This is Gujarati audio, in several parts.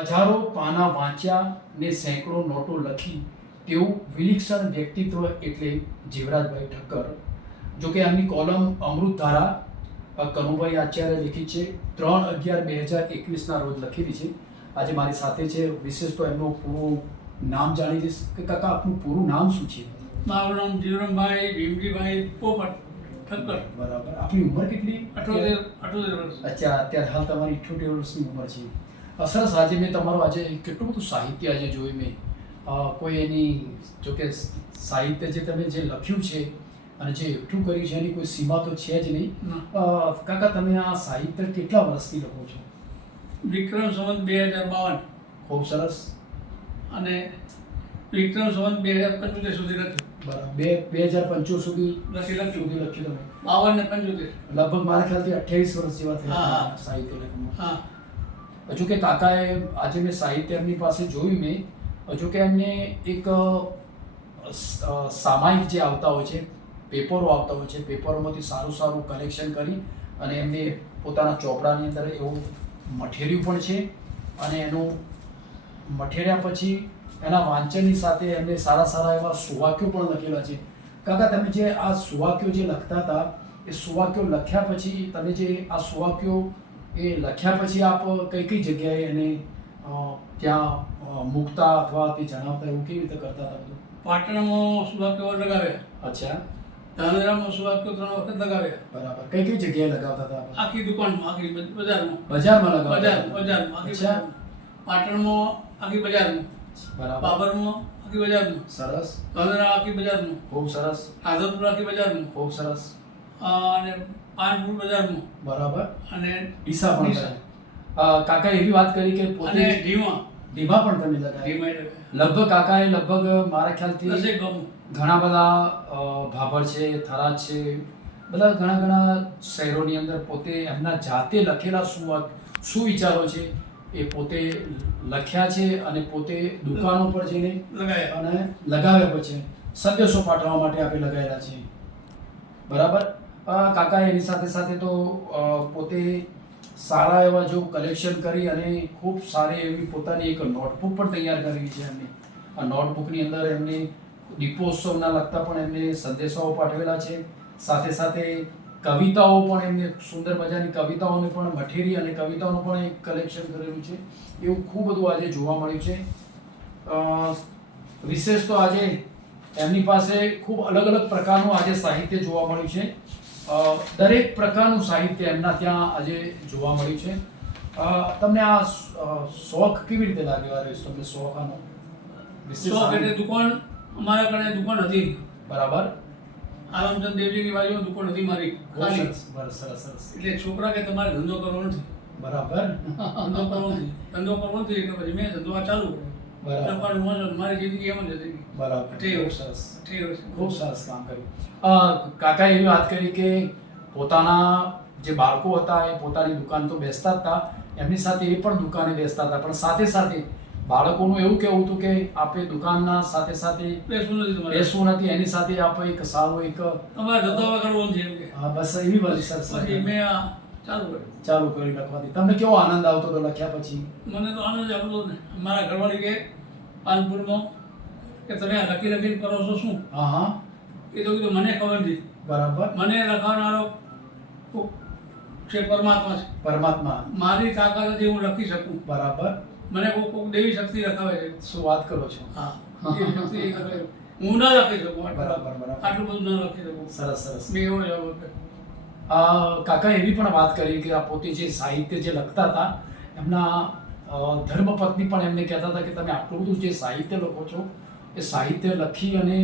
હજારો પાના વાંચ્યા ને સેંકડો નોટો લખી તેવું વિલક્ષણ વ્યક્તિત્વ એટલે જીવરાજભાઈ ઠક્કર. જો કે એમની કોલમ અમૃતધારા કનુભાઈ આચાર્ય લખી છે, 3/11/2021 રોજ લખેલી છે. આજે મારી સાથે છે. વિશેષ તો એમનું પૂરું નામ જાણી જઈશ કે કાકા આપનું પૂરું નામ શું છે? મારું નામ જીવરામભાઈ ભીમજીભાઈ પોપટ ઠક્કર. બરાબર. આપની ઉંમર કેટલી? 78 વર્ષ. અચ્છા, અત્યારે હાલ તમારી 78 વર્ષની ઉંમર છે. સરસ. આજે મેં તમારું આજે કેટલું બધું સાહિત્ય આજે જોયું મેં. કોઈ એની જો કે સાહિત્ય જે તમે જે લખ્યું છે અને જે એકઠું કર્યું છે એની કોઈ સીમા તો છે જ નહીં. કાકા તમે આ સાહિત્ય કેટલા વર્ષથી લખો છો? વિક્રમ સંવત 2052 ખૂબ સરસ. અને વિક્રમ સંવત 2075 સુધી લખ્યું. બરાબર. 2025 સુધી લખ્યું સુધી લખ્યું તમે? 52 ને 75. લગભગ મારા ખ્યાલથી 28 વર્ષ જેવા થયા હા. સાહિત્ય લખવામાં. હા. હજુ કે કાકાએ આજે મેં સાહિત્ય એમની પાસે જોયું મેં. હજુ કે એમને એક સામાયિક જે આવતા હોય છે, પેપરો આવતા હોય છે, પેપરોમાંથી સારું સારું કલેક્શન કરી અને એમને પોતાના ચોપડાની અંદર એવું મઠેર્યું પણ છે. અને એનું મઠેર્યા પછી એના વાંચનની સાથે એમને સારા સારા એવા સુવાક્યો પણ લખેલા છે. કાકા તમે જે આ સુવાક્યો જે લખતા હતા એ સુવાક્યો લખ્યા પછી તમે જે આ સુવાક્યો એ લખ્યા પછી આપ કઈ કઈ જગ્યાએ એને ત્યાં મૂકતા અથવા તે જણાવતા એવું કેવી રીતે કરતા હતા બધું? પાટણમાં સુવાક્યો લગાવ્યા. અચ્છા. ધાનેરામાં સુવાક્યો 3 વખત લગાવ્યા. બરાબર. કઈ કઈ જગ્યાએ લગાવતા હતા? આખી દુકાનમાં, આખી બજારમાં. બજારમાં લગાવતા? બજારમાં આખી બજારમાં. પાટણમાં આખી બજારમાં. બરાબર. બાબરમાં આખી બજારમાં. સરસ. ધાનેરા આખી બજારમાં. ખૂબ સરસ. આદમપુર આખી બજારમાં. ખૂબ સરસ. અને પાનપુર બજારમાં. બરાબર. અને ડીસા પણ ડીસા. કાકા એવી વાત કરી કે અને પોતે ઢીમા પણ તમે લગાવ્યા. લગભગ કાકાએ લગભગ મારા ખ્યાલથી દસેક ગામો. ઘણા બધા ભાભર છે, થરાદ છે, બધા ઘણા ઘણા શહેરોની અંદર પોતે એમના જાતે લખેલા સુવિચારો છે એ પોતે લખ્યા છે અને પોતે દુકાનો પર જઈને લગાવ્યા. અને લગાવ્યા પછી સંદેશો પાઠવવા માટે આપણે લગાવેલા છે. બરાબર. કાકા એની સાથે સાથે તો પોતે સારા એવા જો કલેક્શન કરી અને ખૂબ સારી એવી પોતાની એક નોટબુક પણ તૈયાર કરી છે એમને. આ નોટબુકની અંદર એમને દીપોત્સવના લગતા પણ એમને સંદેશાઓ પાઠવેલા છે. સાથે સાથે કવિતાઓ પણ એમને સુંદર મજાની કવિતાઓને પણ મઠેરી અને કવિતાઓનું પણ એક કલેક્શન કરેલું છે. એવું ખૂબ બધું આજે જોવા મળ્યું છે. વિશેષ તો આજે એમની પાસે ખૂબ અલગ અલગ પ્રકારનું આજે સાહિત્ય જોવા મળ્યું છે. દરેક પ્રકારનું સાહિત્ય એમના ત્યાં આજે જોવા મળ્યું છે. તમને આ શોખ કેવી રીતે લાગ્યો? તમને શોખ આનો શોખ એટલે દુકાન, અમારા ઘરે દુકાન હતી. બરાબર. આરામચંદ દેવજીની બાજુમાં દુકાન હતી મારી. ખાલી. સરસ સરસ સરસ. એટલે છોકરા કે તમારે ધંધો કરવો નથી. બરાબર. ધંધો કરવો નથી એટલે પછી મેં ધંધો આ ચાલુ કર્યો. બરાબર. મારી જિંદગી એમ જ હતી. બરાબર. 28 વર્ષ. સરસ. 28 વર્ષ. ખૂબ સરસ કામ કર્યું. કાકાએ એવી વાત કરી કે પોતાના જે બાળકો હતા એ પોતાની દુકાન તો બેસતા જ હતા, એમની સાથે એ પણ દુકાને બેસતા હતા, પણ સાથે સાથે બાળકોનું એવું કહેવું હતું કે આપણે દુકાનના સાથે સાથે બેસવું નથી, એની સાથે આપણે એક સારું એક તમારે ધંધો કરવો નથી એમ કે. હા બસ એવી વાત સરસ. પછી મેં આ ચાલુ કરી લખવાથી. તમને કેવો આનંદ આવતો હતો લખ્યા પછી? મને તો આનંદ આવતો ને. મારા ઘરવાળી કે પાનપુરમાં કે તમે આ લખી લખીને કરો છો શું? હા હા. એ તો કીધું મને ખબર નથી. બરાબર. મને લખાવનારો છે પરમાત્મા છે. પરમાત્મા. મારી તાકાત નથી હું લખી શકું. બરાબર. મને કોક દેવી શક્તિ લખાવે છે. શું વાત કરો છો? હા. દેવી શક્તિ એ કરે. હું ના લખી શકું. બરાબર બરાબર. આટલું બધું ના લખી શકું. સરસ સરસ. મેં એવો જવાબ કાકા એવી પણ વાત કરી કે આ પોતે જે સાહિત્ય જે લખતા હતા એમના ધર્મપત્ની પણ એમને કહેતા હતા કે તમે આટલું બધું જે સાહિત્ય લખો છો એ સાહિત્ય લખી અને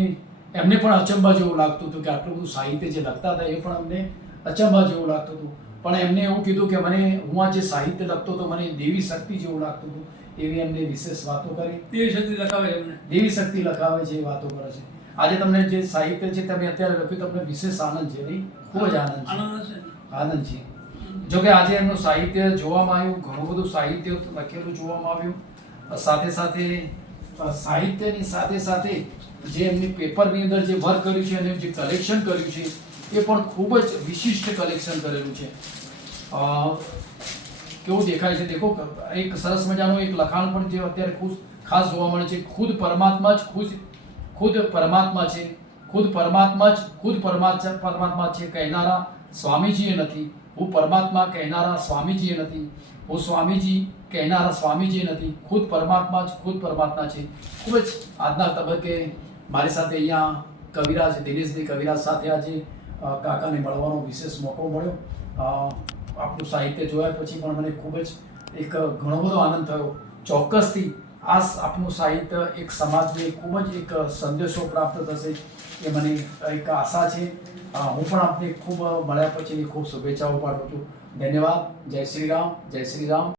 એમને પણ અચંબા જેવું લાગતું હતું કે આટલું બધું સાહિત્ય જે લખતા હતા એ પણ અમને અચંબા જેવું લાગતું હતું. પણ એમને એવું કીધું કે મને હું આ જે સાહિત્ય લખતો હતો મને દેવી શક્તિ જેવું લાગતું હતું. એવી એમને વિશેષ વાતો કરી. દેવી શક્તિ લખાવે છે એમને. દેવી શક્તિ લખાવે છે એ વાતો કરે છે. આજે તમને જે સાહિત્ય છે તમે અત્યારે લખ્યું તમને વિશેષ આનંદ છે નહીં? ખૂબ જ આનંદ છે. આનંદ છે. જોકે આજે એમનું સાહિત્ય જોવામાં આવ્યું, ઘણું બધું સાહિત્ય લખેલું જોવામાં આવ્યું. સાથે સાથે સાહિત્યની સાથે સાથે જે એમની પેપરની અંદર જે વર્ક કર્યું છે અને જે કલેક્શન કર્યું છે એ પણ ખૂબ જ વિશિષ્ટ કલેક્શન કરેલું છે. કેવું દેખાય છે દેખો. એક સરસ મજાનું એક લખાણ પણ જે અત્યારે ખાસ જોવા મળે છે. ખુદ પરમાત્મા જ ખુદ પરમાત્મા છે, ખુદ પરમાત્મા જ ખુદ પરમાત્મા છે કહેનારા સ્વામીજીએ નથી. હું પરમાત્મા કહેનારા સ્વામીજીએ નથી. હું સ્વામીજી કહેનારા સ્વામીજીએ નથી. ખુદ પરમાત્મા જ ખુદ પરમાત્મા છે. ખૂબ જ આજના તબક્કે મારી સાથે અહીંયા કવિરાજ દિનેશભાઈ કવિરાજ સાથે આજે કાકાને મળવાનો વિશેષ મોકો મળ્યો. આપણું સાહિત્ય જોયા પછી પણ મને ખૂબ જ એક ઘણો બધો આનંદ થયો. ચોક્કસથી આપનું સાહિત્ય એક સમાજને ખૂબ જ એક સંદેશો પ્રાપ્ત થશે એ મને એક આશા છે. હું પણ આપને ખૂબ મળ્યા પછીની ખૂબ શુભેચ્છાઓ પાઠવું છું. ધન્યવાદ. જય શ્રી રામ, જય શ્રી રામ.